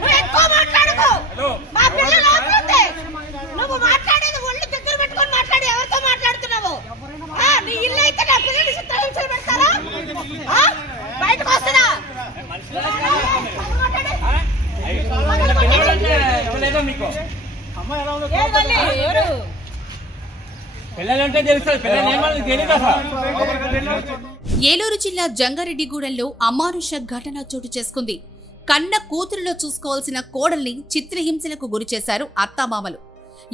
నువ్వు ఎక్కువ మాట్లాడకు. మా పిల్లలు అవుతుంది. నువ్వు మాట్లాడేది ఒళ్ళు దగ్గర పెట్టుకొని మాట్లాడి ఎవరితో మాట్లాడుతున్నావు? నీ ఇల్లు అయితే నా పిల్లలు చిత్రహింసలు పెడతారా? బయటకు వస్తుందా? ఏలూరు జిల్లా జంగారెడ్డిగూడెంలో అమానుష ఘటన చోటు చేసుకుంది. కన్న కూతురులో చూసుకోవాల్సిన కోడల్ని చిత్రహింసలకు గురిచేశారు అత్తామామలు.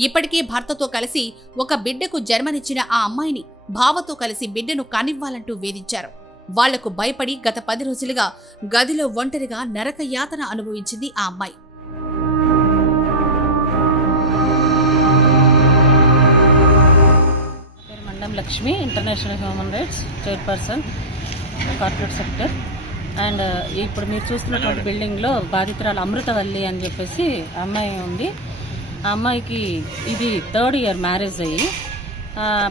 ఇప్పటికే భర్తతో కలిసి ఒక బిడ్డకు జన్మనిచ్చిన ఆ అమ్మాయిని బావతో కలిసి బిడ్డను కనివ్వాలంటూ వేధించారు. వాళ్లకు భయపడి గత 10 రోజులుగా గదిలో ఒంటరిగా నరక యాతన అనుభవించింది ఆ అమ్మాయి. Lakshmi, international human rights chairperson, corporate sector. And ఇప్పుడు మీరు చూస్తున్నటువంటి బిల్డింగ్లో బాధితురాలు అమృతవల్లి అని చెప్పేసి అమ్మాయి ఉంది. ఆ అమ్మాయికి ఇది 3rd ఇయర్ మ్యారేజ్ అయ్యి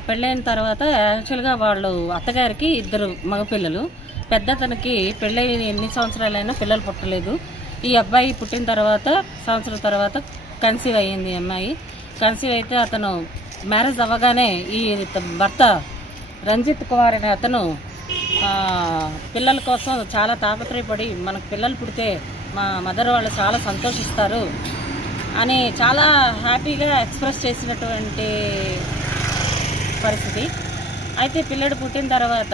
పెళ్ళైన తర్వాత యాక్చువల్గా వాళ్ళు అత్తగారికి 2 మగపిల్లలు. పెద్దతనికి పెళ్ళై ఎన్ని సంవత్సరాలైనా పిల్లలు పుట్టలేదు. ఈ అబ్బాయి పుట్టిన తర్వాత సంవత్సరం తర్వాత కన్సీవ్ అయ్యింది. అమ్మాయి కన్సీవ్ అయితే అతను మ్యారేజ్ అవ్వగానే ఈ భర్త రంజిత్ కుమార్ అనే అతను పిల్లల కోసం చాలా తాపత్రయపడి మనకు పిల్లలు పుడితే మా మదర్ వాళ్ళు చాలా సంతోషిస్తారు అని చాలా హ్యాపీగా ఎక్స్ప్రెస్ చేసినటువంటి పరిస్థితి. అయితే పిల్లడు పుట్టిన తర్వాత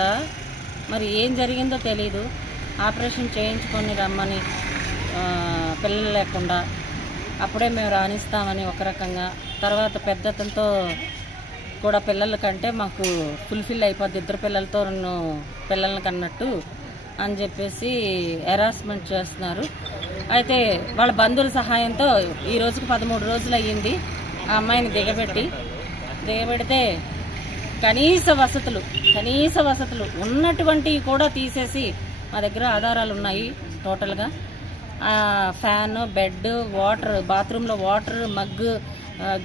మరి ఏం జరిగిందో తెలీదు. ఆపరేషన్ చేయించుకొని రమ్మని పిల్లలు లేకుండా అప్పుడే మేము రాణిస్తామని ఒక రకంగా, తర్వాత పెద్దతనంతో కూడా పిల్లల కంటే మాకు ఫుల్ఫిల్ అయిపోద్ది 2 పిల్లలతో పిల్లల్ని కన్నట్టు అని చెప్పేసి హెరాస్మెంట్ చేస్తున్నారు. అయితే వాళ్ళ బంధువుల సహాయంతో ఈ రోజుకి 13 రోజులు అయ్యింది. ఆ అమ్మాయిని దిగబెడితే కనీస వసతులు ఉన్నటువంటివి కూడా తీసేసి మా దగ్గర ఆధారాలు ఉన్నాయి. టోటల్గా ఫ్యాన్, బెడ్, వాటర్, బాత్రూంలో వాటర్, మగ్గు,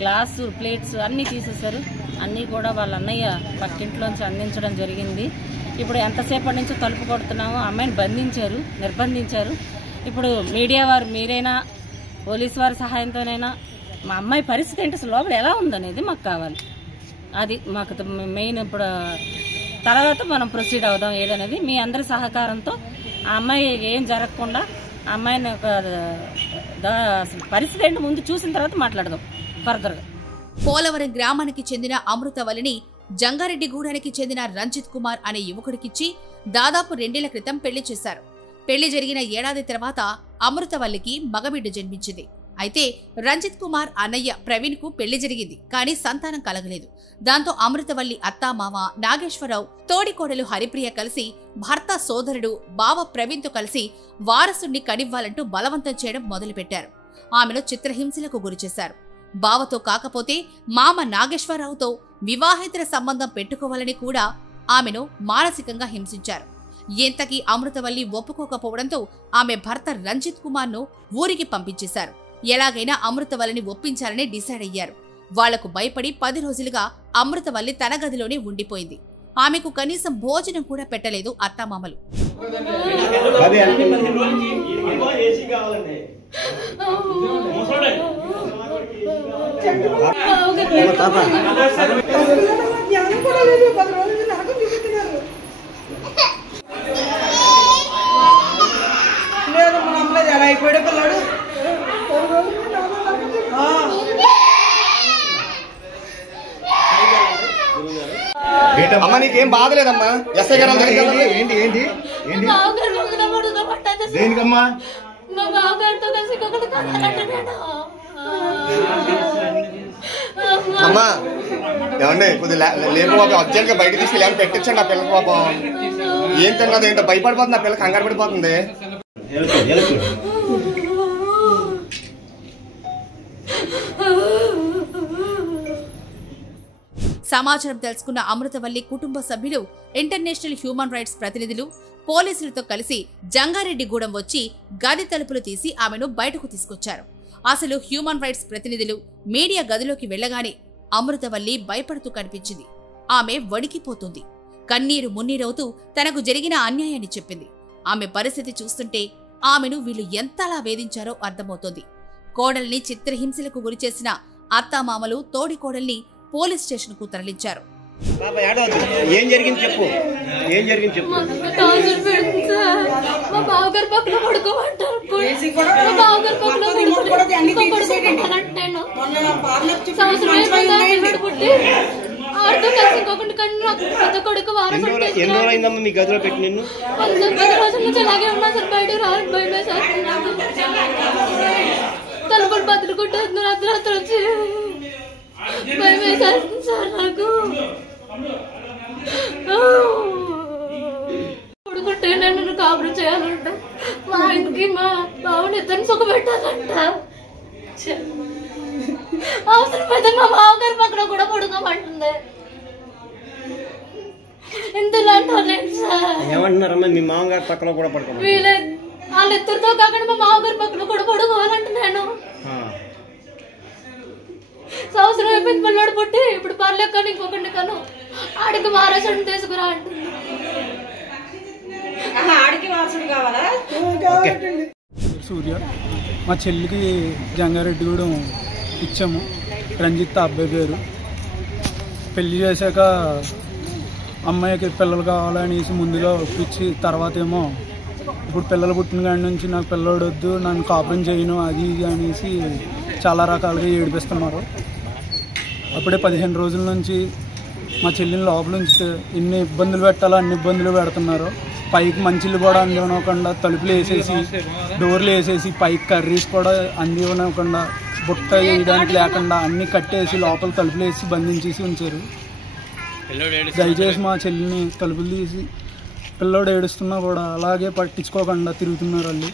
గ్లాసు, ప్లేట్స్ అన్నీ తీసేశారు. అన్నీ కూడా వాళ్ళ అన్నయ్య పక్కింట్లోంచి అందించడం జరిగింది. ఇప్పుడు ఎంతసేపటి నుంచో తలుపు కొడుతున్నామో అమ్మాయిని నిర్బంధించారు. ఇప్పుడు మీడియా వారు మీరైనా పోలీసు వారి సహాయంతోనైనా మా అమ్మాయి పరిస్థితి ఏంటి, అసలు లోపల ఎలా ఉందనేది మాకు కావాలి. అది మాకు మెయిన్. ఇప్పుడు తర్వాత మనం ప్రొసీడ్ అవుదాం ఏదనేది మీ అందరి సహకారంతో. ఆ అమ్మాయి ఏం జరగకుండా ఆ అమ్మాయిని ఒక పరిస్థితి ఏంటి ముందు చూసిన తర్వాత మాట్లాడదాం ఫర్దర్గా. పోలవరం గ్రామానికి చెందిన అమృతవల్లిని జంగారెడ్డిగూడానికి చెందిన రంజిత్ కుమార్ అనే యువకుడికిచ్చి దాదాపు 2 ఏళ్ల క్రితం పెళ్లి చేశారు. పెళ్లి జరిగిన ఏడాది తర్వాత అమృతవల్లికి మగబిడ్డ జన్మించింది. అయితే రంజిత్ కుమార్ అన్నయ్య ప్రవీణ్ కు పెళ్లి జరిగింది, కానీ సంతానం కలగలేదు. దాంతో అమృతవల్లి అత్తామామ నాగేశ్వరరావు, తోడికోడలు హరిప్రియ కలిసి భర్త సోదరుడు బావ ప్రవీణ్ తో కలిసి వారసుణ్ణి కనివ్వాలంటూ బలవంతం చేయడం మొదలుపెట్టారు. ఆమెను చిత్రహింసలకు గురిచేశారు. బావతో కాకపోతే మామ నాగేశ్వరరావుతో వివాహేతర సంబంధం పెట్టుకోవాలని కూడా ఆమెను మానసికంగా హింసించారు. ఎంతకీ అమృతవల్లి ఒప్పుకోకపోవడంతో ఆమె భర్త రంజిత్ కుమార్ ను ఊరికి పంపించేశారు. ఎలాగైనా అమృతవల్లిని ఒప్పించాలని డిసైడ్ అయ్యారు. వాళ్లకు భయపడి 10 రోజులుగా అమృతవల్లి తన గదిలోనే ఉండిపోయింది. ఆమెకు కనీసం భోజనం కూడా పెట్టలేదు అత్తామామలు. అమ్మ నీకేం బాధలేదమ్మా? ఎస్ఐ గారు ఏంటి ఏంటి ఏంటి దేనికమ్మా? అమ్మా ఏమండి కొద్దిగా లేపు అర్జెంట్ గా బయట తీసుకెళ్ళి ఏమైనా పెట్టించండి. నా పిల్లకి పాపం ఏం తిన్నది ఏంటో భయపడిపోతుంది. నా పిల్ల కంగారు పడిపోతుంది. సమాచారం తెలుసుకున్న అమృతవల్లి కుటుంబ సభ్యులు, ఇంటర్నేషనల్ హ్యూమన్ రైట్స్ ప్రతినిధులు పోలీసులతో కలిసి జంగారెడ్డిగూడెం వచ్చి గది తలుపులు తీసి ఆమెను బయటకు తీసుకొచ్చారు. అసలు హ్యూమన్ రైట్స్ ప్రతినిధులు మీడియా గదిలోకి వెళ్లగానే అమృతవల్లి భయపడుతూ కనిపించింది. ఆమె వణికిపోతుంది. కన్నీరు మున్నీరవుతూ తనకు జరిగిన అన్యాయాన్ని చెప్పింది. ఆమె పరిస్థితి చూస్తుంటే ఆమెను వీళ్లు ఎంతలా వేధించారో అర్థమవుతోంది. కోడల్ని చిత్రహింసలకు గురిచేసిన అత్తామామలు తోడి కోడల్ని పోలీస్ స్టేషన్ కు తరలించారు. ఏం జరిగింది చెప్పు. మా బావగారు పక్కన పడుకోమంటారు. ఎన్ని రోజులైందమ్మా మీ గదిలో పెట్టి నిన్ను? 10 రోజుల నుంచి అలాగే ఉన్నా సార్. బయటకు రావడం భయమే సార్. తలుపులు బదులు కొట్టేస్తున్నారు అర్ధరాత్రి వచ్చి. భయమే సార్ నాకు. కొడుకుంటే నన్ను కాపురం చేయాలంట. మా ఆయనకి మా బావుని ఇద్దరిని సుఖపెట్టాలంట. అవసరమైతే మా బావగారి పక్కన కూడా పడుకోమంటుంది. ఇంతలో అంటారు సార్. ఏమంటున్నారమ్మా మీ మామగారి పక్కన కూడా పడుకో? వాళ్ళిద్దరితో కాకుండా మా మామగారి పక్కన కూడా పడుకోవాలంట. నేను సంవత్సరం అయిపోయింది పిల్లడు పుట్టి. ఇప్పుడు పర్లేదు కానీ ఇంకొకటి కను ఆడికి వారసుడిని తీసుకురా అంటుంది. ఆడికి వారసుడు కావాలా? సూర్య మా చెల్లికి జంగారెడ్డిగూడెం ఇచ్చాము. రంజిత్ అబ్బాయి పేరు. పెళ్లి చేశాక అమ్మాయికి పిల్లలు కావాలనేసి ముందుగా ఒప్పించి తర్వాత ఏమో ఇప్పుడు పిల్లలు పుట్టిన కాడి నుంచి నాకు పిల్లడు వద్దు, నన్ను కాపురం చేయను, అది ఇది అనేసి చాలా రకాలుగా ఏడిపిస్తున్నారు. అప్పుడే 15 రోజుల నుంచి మా చెల్లిని లోపల ఉంచితే ఎన్ని ఇబ్బందులు పెట్టాలో అన్ని ఇబ్బందులు పెడుతున్నారు. పైకి మంచిలు కూడా అందివ్వకుండా తలుపులు వేసేసి డోర్లు వేసేసి పైకి కర్రీస్ కూడా అందివ్వకుండా బుట్ట వేయడానికి లేకుండా అన్ని కట్టేసి లోపల తలుపులు వేసి బంధించేసి ఉంచారు. దయచేసి మా చెల్లిని తలుపులు తీసి పిల్లోడు ఏడుస్తున్నా కూడా అలాగే పట్టించుకోకుండా తిరుగుతున్నారు వాళ్ళు.